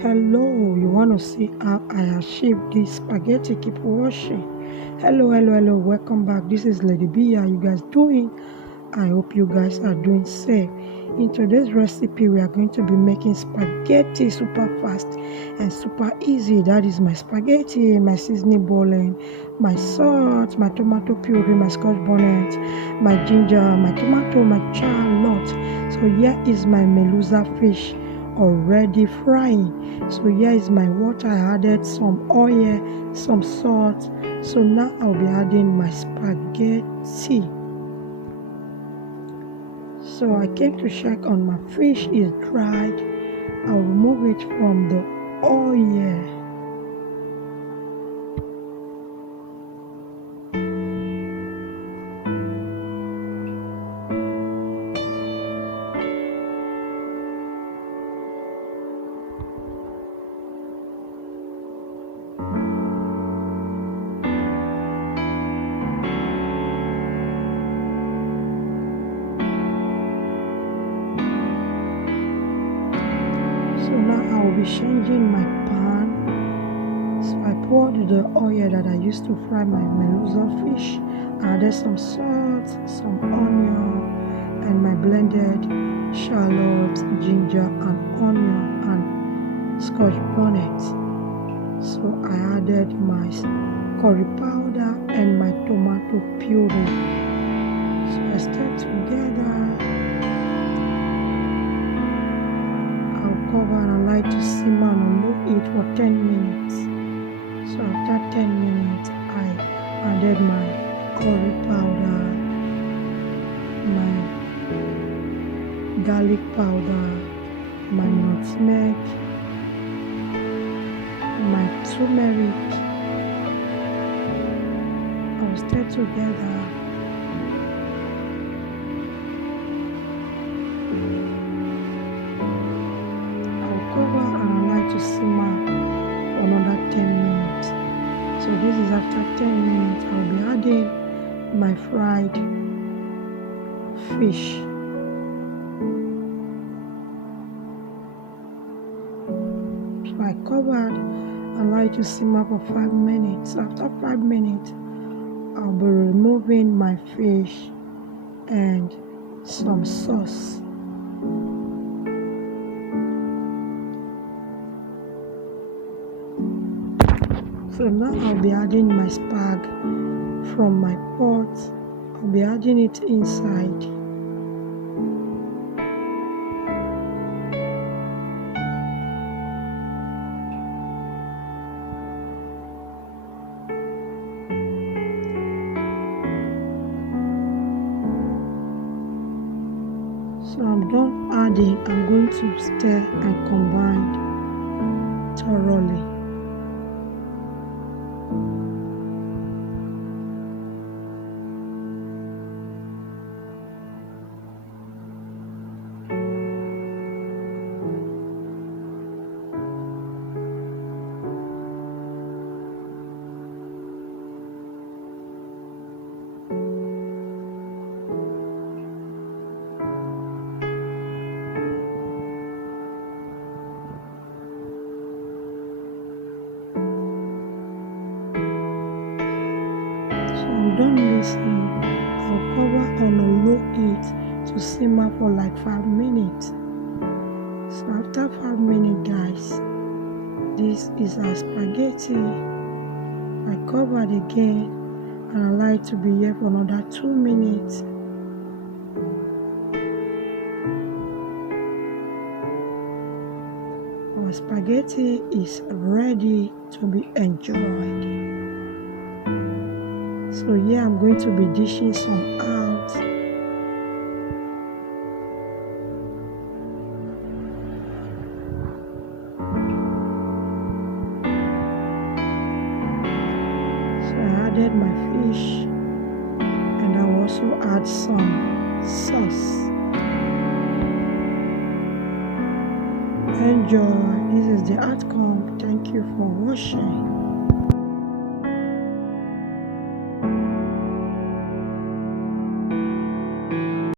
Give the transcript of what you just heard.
Hello, you want to see how I achieve this spaghetti? Keep watching. Hello, welcome back. This is Lady B. How you guys doing? I hope you guys are doing safe. In today's recipe, we are going to be making spaghetti super fast and super easy. That is my spaghetti, my seasoning bowling, my salt, my tomato puree, my scotch bonnet, my ginger, my tomato, my charlotte. So here is my melusa fish already frying. So here is my water. I added some oil, some salt. So now I'll be adding my spaghetti. So I came to check on my fish is dried. I'll remove it from the oil. So now I will be changing my pan. So I poured the oil that I used to fry my melusa fish. I added some salt, some onion, and my blended shallot, ginger, and onion and scotch bonnet. So I added my curry powder and my tomato puree. So I stir together. Cover and allow it to simmer on low heat for 10 minutes. So after 10 minutes, I added my curry powder, my garlic powder, my nutmeg, my turmeric. I'll stir together. Cover and allow to simmer for another 10 minutes. So this is after 10 minutes. I'll be adding my fried fish. So I covered and allow it to simmer for 5 minutes. After 5 minutes, I'll be removing my fish and some sauce. So now I'll be adding my spag from my pot. I'll be adding it inside. So I'm done adding. I'm going to stir and combine thoroughly. I'm done mixing. I'll cover on a low heat to simmer for like 5 minutes. So after 5 minutes, guys, this is our spaghetti. I covered again and allow it to be here for another 2 minutes. Our spaghetti is ready to be enjoyed. So here I'm going to be dishing some out. So I added my fish and I also add some sauce. Enjoy. This is the outcome. Thank you for watching.